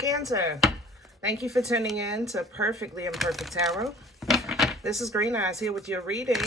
Cancer, thank you for tuning in to Perfectly Imperfect Tarot. This is Green Eyes here with your reading.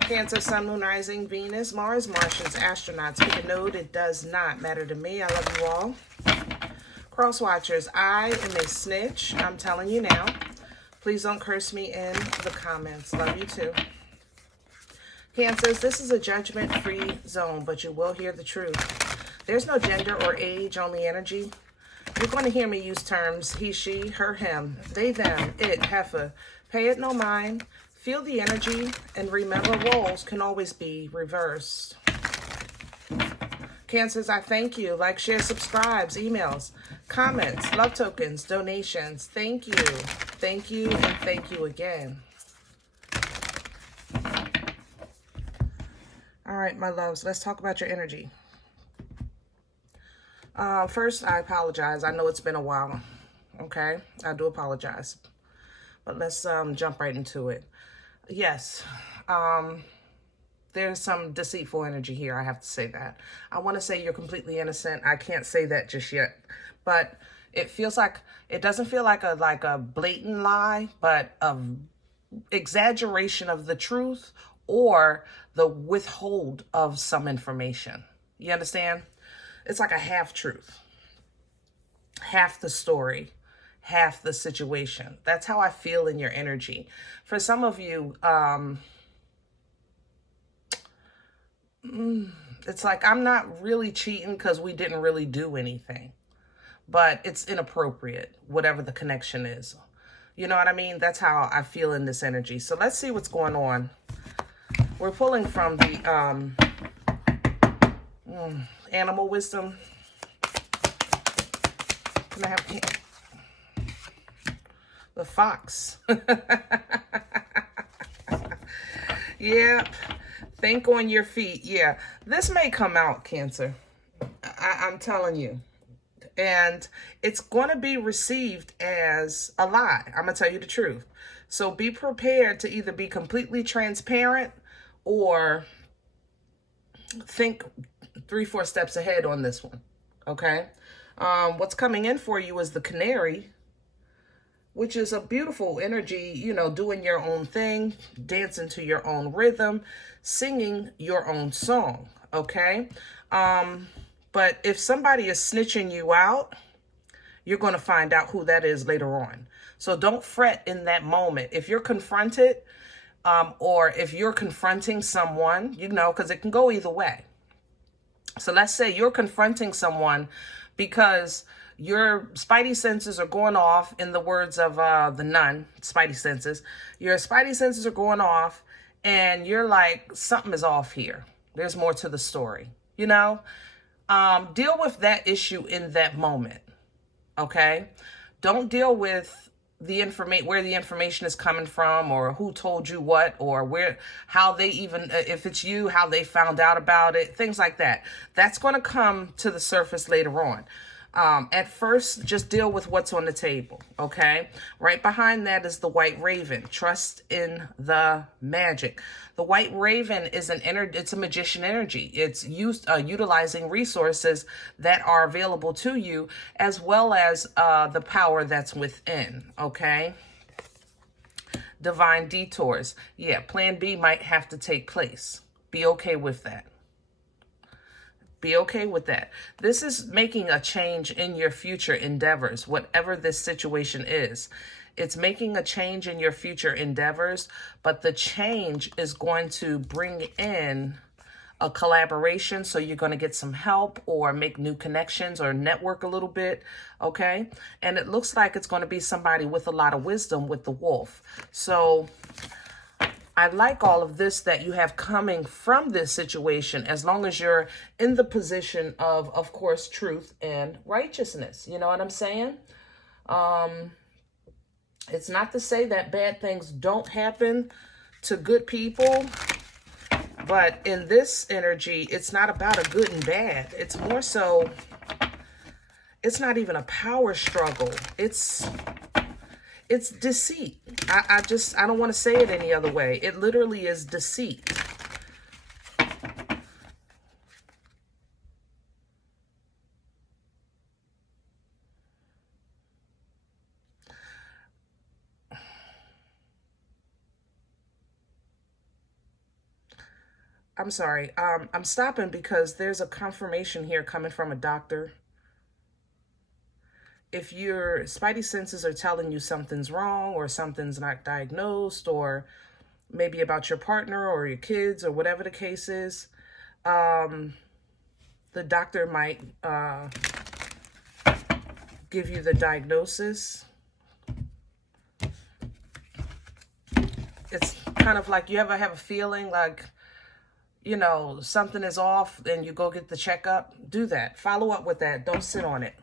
Cancer, Sun, Moon, Rising, Venus, Mars, Martians, astronauts. Pick a node. It does not matter to me. I love you all. Cross watchers, I am a snitch. I'm telling you now. Please don't curse me in the comments. Love you too. Cancers, this is a judgment-free zone, but you will hear the truth. There's no gender or age, only energy. You're going to hear me use terms he, she, her, him, they, them, it, heifer. Pay it no mind. Feel the energy, and remember roles can always be reversed. Cancers, I thank you. Like, share, subscribes, emails, comments, love tokens, donations. Thank you. Thank you, and thank you again. All right, my loves, let's talk about your energy. First, I apologize. I know it's been a while. Okay, I do apologize. But let's jump right into it. Yes, there's some deceitful energy here. I have to say that. I want to say you're completely innocent. I can't say that just yet. But it feels like, it doesn't feel like a blatant lie, but an exaggeration of the truth or the withhold of some information. You understand? It's like a half-truth, half the story, half the situation. That's how I feel in your energy. For some of you, it's like I'm not really cheating because we didn't really do anything, but it's inappropriate, whatever the connection is. You know what I mean? That's how I feel in this energy. So let's see what's going on. We're pulling from the animal wisdom. Can I have the fox? Yep. Think on your feet. Yeah. This may come out, Cancer. I'm telling you. And it's going to be received as a lie. I'm going to tell you the truth. So be prepared to either be completely transparent or think 3-4 steps ahead on this one. Okay. What's coming in for you is the canary, which is a beautiful energy, you know, doing your own thing, dancing to your own rhythm, singing your own song. Okay. But if somebody is snitching you out, you're going to find out who that is later on. So don't fret in that moment. If you're confronted, or if you're confronting someone, you know, because it can go either way. So let's say you're confronting someone because your spidey senses are going off, in the words of the nun, spidey senses. Your spidey senses are going off and you're like, something is off here. There's more to the story, you know? Deal with that issue in that moment, okay? Don't deal with the information, where the information is coming from, or who told you what, or where, how they even, if it's you, how they found out about it, things like that. That's going to come to the surface later on. At first, just deal with what's on the table, okay? Right behind that is the white raven. Trust in the magic. The white raven is it's a magician energy. It's utilizing resources that are available to you, as well as the power that's within, okay? Divine detours. Yeah, plan B might have to take place. Be okay with that. Be okay with that. This is making a change in your future endeavors, whatever this situation is. It's making a change in your future endeavors, but the change is going to bring in a collaboration. So you're going to get some help or make new connections or network a little bit, okay? And it looks like it's going to be somebody with a lot of wisdom with the wolf. So I like all of this that you have coming from this situation, as long as you're in the position of course, truth and righteousness. You know what I'm saying? It's not to say that bad things don't happen to good people, but in this energy, it's not about a good and bad. It's more so, it's not even a power struggle. It's deceit. I don't want to say it any other way. It literally is deceit. I'm sorry. I'm stopping because there's a confirmation here coming from a doctor. If your spidey senses are telling you something's wrong or something's not diagnosed, or maybe about your partner or your kids or whatever the case is, the doctor might give you the diagnosis. It's kind of like, you ever have a feeling like, you know, something is off and you go get the checkup? Do that. Follow up with that. Don't sit on it.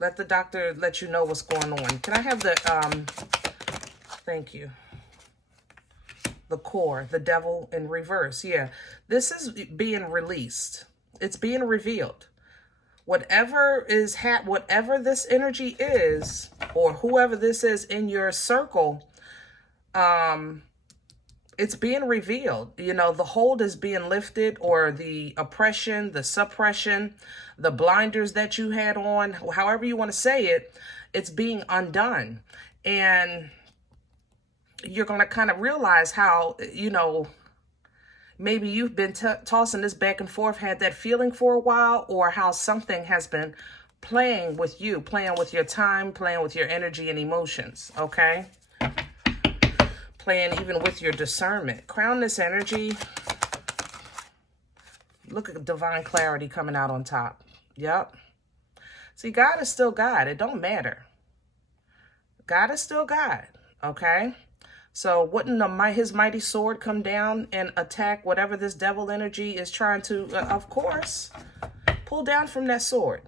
Let the doctor let you know what's going on. Can I have the, thank you. The core, the devil in reverse. Yeah, this is being released. It's being revealed. Whatever is, whatever this energy is, or whoever this is in your circle, it's being revealed. You know, the hold is being lifted, or the oppression, the suppression, the blinders that you had on, however you want to say it, it's being undone. And you're going to kind of realize how, you know, maybe you've been tossing this back and forth, had that feeling for a while, or how something has been playing with you, playing with your time, playing with your energy and emotions, okay? Playing even with your discernment. Crown this energy. Look at divine clarity coming out on top. Yep. See, God is still God. It don't matter. God is still God, okay? So wouldn't his mighty sword come down and attack whatever this devil energy is trying to, of course, pull down from that sword.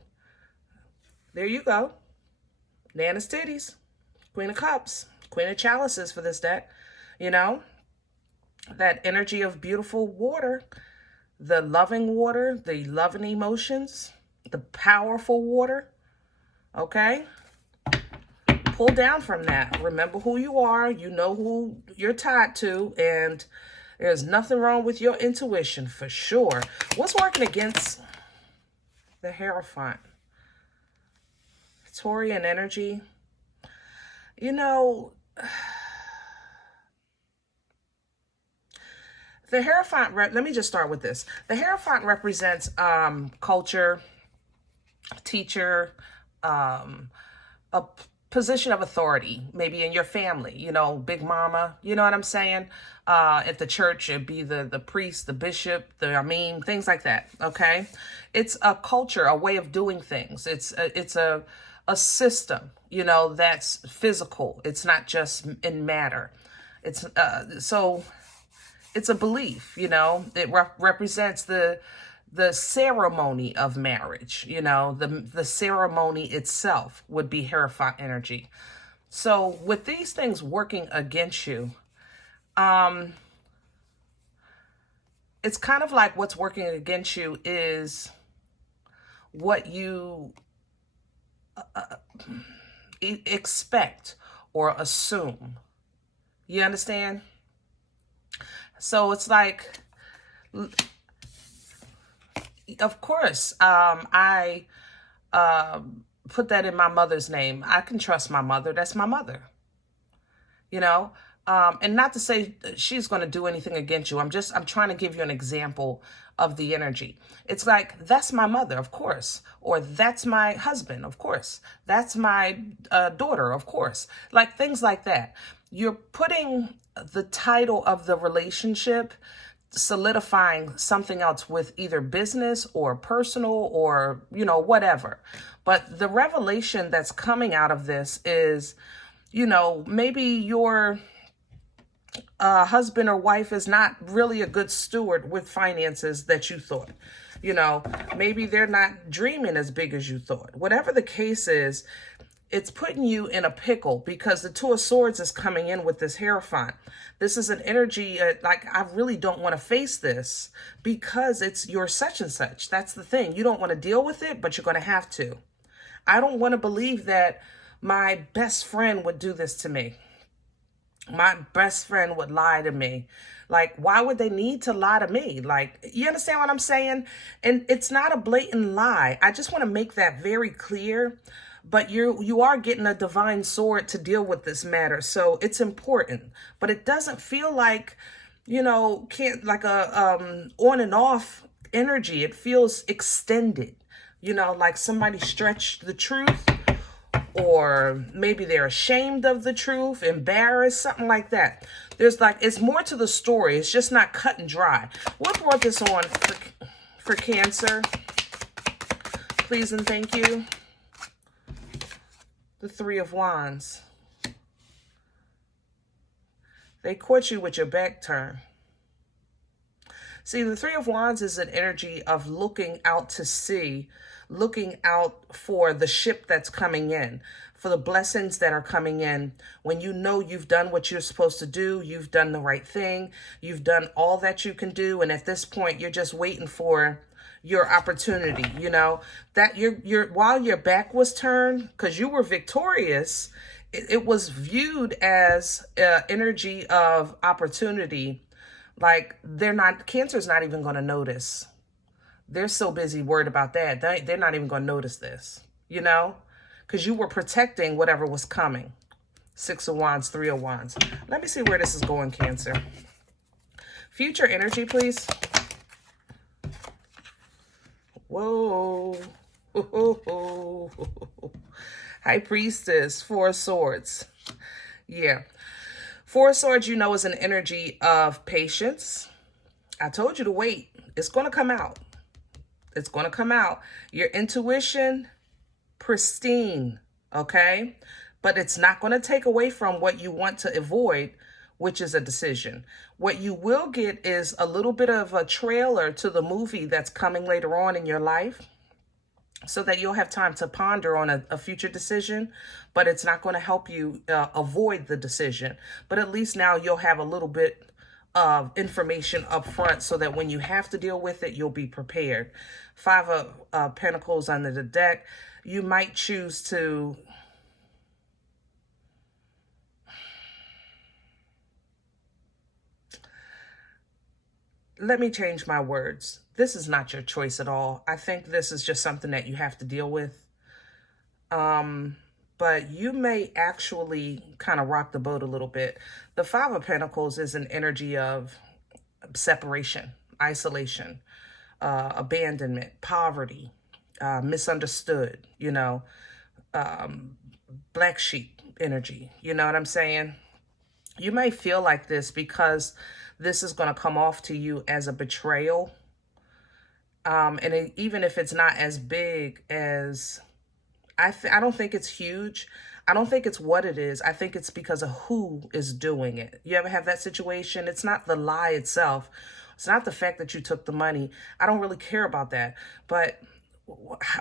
There you go. Nana's titties. Queen of Cups. Queen of Chalices for this deck. You know, that energy of beautiful water, the loving water, the loving emotions, the powerful water, okay? Pull down from that. Remember who you are. You know who you're tied to, and there's nothing wrong with your intuition for sure. What's working against the Hierophant? Taurian energy. You know, the Hierophant, let me just start with this. The Hierophant represents culture, teacher, a position of authority, maybe in your family, you know, big mama, you know what I'm saying? At the church, it'd be the priest, the bishop, things like that, okay? It's a culture, a way of doing things. It's a system, you know, that's physical. It's not just in matter. It's so it's a belief, you know. It represents the ceremony of marriage, you know, the ceremony itself would be Hierophant energy. So with these things working against you, it's kind of like what's working against you is what you expect or assume. You understand? So it's like, of course, I put that in my mother's name. I can trust my mother. That's my mother. You know? And not to say she's going to do anything against you. I'm trying to give you an example of the energy. It's like, that's my mother, of course. Or that's my husband, of course. That's my daughter, of course. Like things like that. You're putting the title of the relationship, solidifying something else with either business or personal or, you know, whatever. But the revelation that's coming out of this is, you know, maybe your husband or wife is not really a good steward with finances that you thought. You know, maybe they're not dreaming as big as you thought. Whatever the case is, it's putting you in a pickle because the Two of Swords is coming in with this Hierophant. This is an energy like, I really don't want to face this because it's your such and such. That's the thing. You don't want to deal with it, but you're going to have to. I don't want to believe that my best friend would do this to me. My best friend would lie to me. Like, why would they need to lie to me? Like, you understand what I'm saying? And it's not a blatant lie. I just want to make that very clear. But you are getting a divine sword to deal with this matter. So it's important. But it doesn't feel like you know, can't like a on and off energy. It feels extended, you know, like somebody stretched the truth, or maybe they're ashamed of the truth, embarrassed, something like that. There's like, it's more to the story. It's just not cut and dry. What brought this on for Cancer? Please and thank you. The Three of Wands. They caught you with your back turned. See, the Three of Wands is an energy of looking out to sea, looking out for the ship that's coming in, for the blessings that are coming in. When you know you've done what you're supposed to do, you've done the right thing, you've done all that you can do, and at this point, you're just waiting for your opportunity, you know, that you're while your back was turned, because you were victorious, it was viewed as energy of opportunity. Like Cancer's not even going to notice. They're so busy worried about that. They're not even going to notice this, you know, because you were protecting whatever was coming. Six of Wands, Three of Wands. Let me see where this is going, Cancer. Future energy, please. Whoa. High Priestess, Four of Swords. Yeah. Four of Swords, you know, is an energy of patience. I told you to wait. It's going to come out. It's going to come out. Your intuition, pristine, okay? But it's not going to take away from what you want to avoid, which is a decision. What you will get is a little bit of a trailer to the movie that's coming later on in your life, so that you'll have time to ponder on a future decision, but it's not going to help you avoid the decision. But at least now you'll have a little bit of information up front, so that when you have to deal with it, you'll be prepared. Five of Pentacles under the deck. You might choose to let me change my words. This is not your choice at all. I think this is just something that you have to deal with. But you may actually kind of rock the boat a little bit. The Five of Pentacles is an energy of separation, isolation, abandonment, poverty, misunderstood, you know, black sheep energy. You know what I'm saying? You may feel like this because this is going to come off to you as a betrayal. And even if it's not as big as, I don't think it's huge. I don't think it's what it is. I think it's because of who is doing it. You ever have that situation? It's not the lie itself. It's not the fact that you took the money. I don't really care about that. But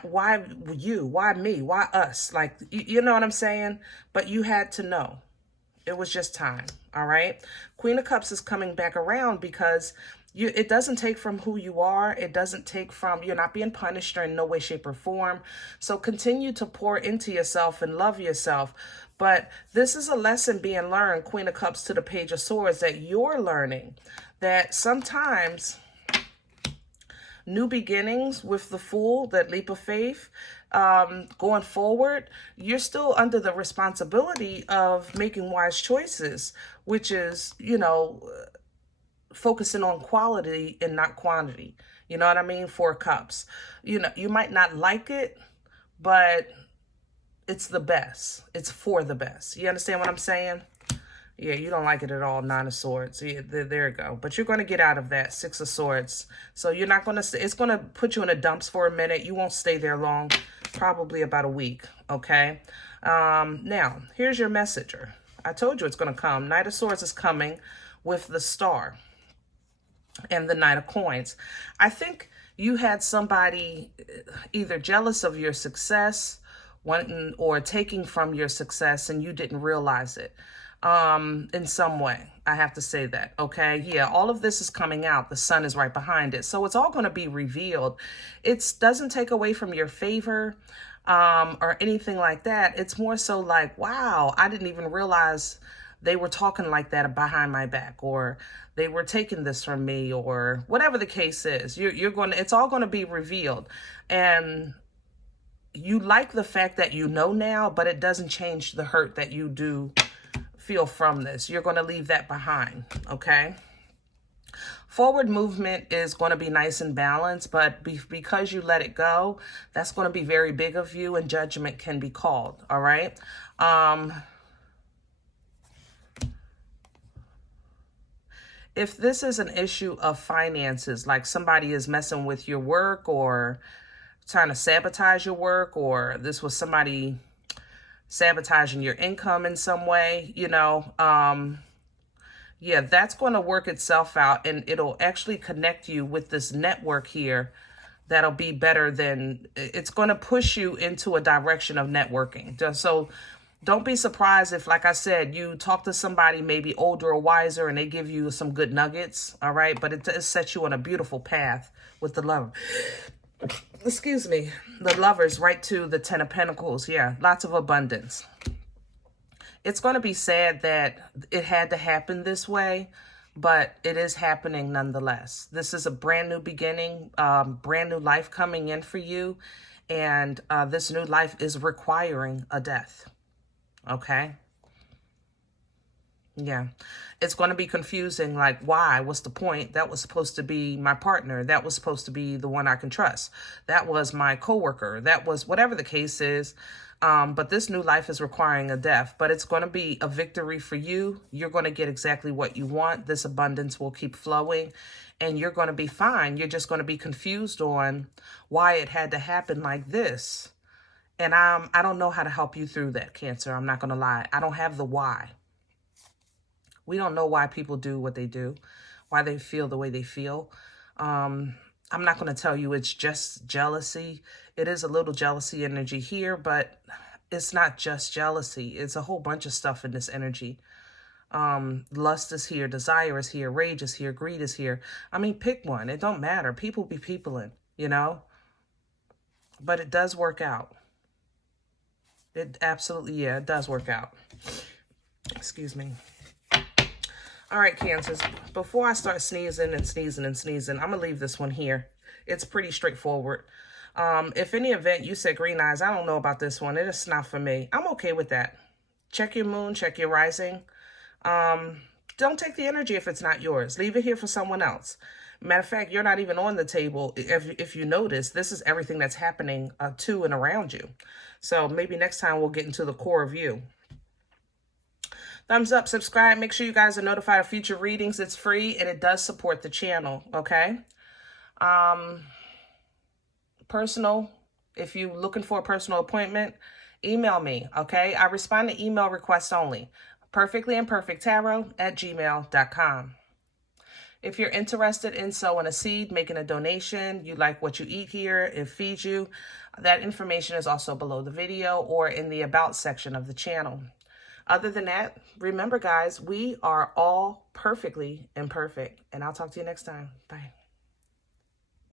why you? Why me? Why us? Like, you know what I'm saying? But you had to know. It was just time. All right. Queen of Cups is coming back around because it doesn't take from who you are. It doesn't take from, you're not being punished or in no way, shape, or form. So continue to pour into yourself and love yourself. But this is a lesson being learned, Queen of Cups to the Page of Swords, that you're learning that sometimes new beginnings with the Fool, that leap of faith, going forward, you're still under the responsibility of making wise choices, which is, you know, focusing on quality and not quantity. You know what I mean? Four Cups. You know, you might not like it, but it's the best. It's for the best. You understand what I'm saying? Yeah, you don't like it at all. Nine of Swords. Yeah, there you go. But you're going to get out of that. Six of Swords. So you're not going to, it's going to put you in the dumps for a minute. You won't stay there long. Probably about a week. Okay. Now, here's your messenger. I told you it's going to come. Knight of Swords is coming with the Star and the Knight of Coins. I think you had somebody either jealous of your success, wanting or taking from your success, and you didn't realize it. In some way, I have to say that. Okay. Yeah. All of this is coming out. The sun is right behind it. So it's all going to be revealed. It doesn't take away from your favor, or anything like that. It's more so like, wow, I didn't even realize they were talking like that behind my back, or they were taking this from me, or whatever the case is. It's all going to be revealed. And you like the fact that you know now, but it doesn't change the hurt that you do feel from this. You're going to leave that behind, okay? Forward movement is going to be nice and balanced, but because you let it go, that's going to be very big of you, and judgment can be called, all right? If this is an issue of finances, like somebody is messing with your work or trying to sabotage your work, or this was somebody sabotaging your income in some way, you know, yeah, that's going to work itself out, and it'll actually connect you with this network here that'll be better than, it's going to push you into a direction of networking. So don't be surprised if, like I said, you talk to somebody maybe older or wiser and they give you some good nuggets, all right? But it does set you on a beautiful path with the love. Excuse me, the Lovers, right to the Ten of Pentacles. Yeah, lots of abundance. It's going to be sad that it had to happen this way, but it is happening nonetheless. This is a brand new beginning, brand new life coming in for you. And this new life is requiring a death. Okay? Yeah. It's going to be confusing, like, why? What's the point? That was supposed to be my partner. That was supposed to be the one I can trust. That was my coworker. That was whatever the case is. But this new life is requiring a death. But it's going to be a victory for you. You're going to get exactly what you want. This abundance will keep flowing. And you're going to be fine. You're just going to be confused on why it had to happen like this. And I don't know how to help you through that, Cancer. I'm not going to lie. I don't have the why. We don't know why people do what they do, why they feel the way they feel. I'm not going to tell you it's just jealousy. It is a little jealousy energy here, but it's not just jealousy. It's a whole bunch of stuff in this energy. Lust is here, desire is here, rage is here, greed is here. I mean, pick one. It don't matter. People be peopling, you know? But it does work out. It absolutely, yeah, it does work out. Excuse me. All right, Cancers, before I start sneezing and sneezing and sneezing, I'm going to leave this one here. It's pretty straightforward. If any event you said green eyes, I don't know about this one. It is not for me. I'm okay with that. Check your moon, check your rising. Don't take the energy if it's not yours. Leave it here for someone else. Matter of fact, you're not even on the table. If you notice, this is everything that's happening to and around you. So maybe next time we'll get into the core of you. Thumbs up, subscribe. Make sure you guys are notified of future readings. It's free and it does support the channel, okay? Personal, if you're looking for a personal appointment, email me, okay? I respond to email requests only. Perfectlyimperfecttarot@gmail.com. If you're interested in sowing a seed, making a donation, you like what you eat here, it feeds you, that information is also below the video or in the About section of the channel. Other than that, remember, guys, we are all perfectly imperfect. And I'll talk to you next time. Bye.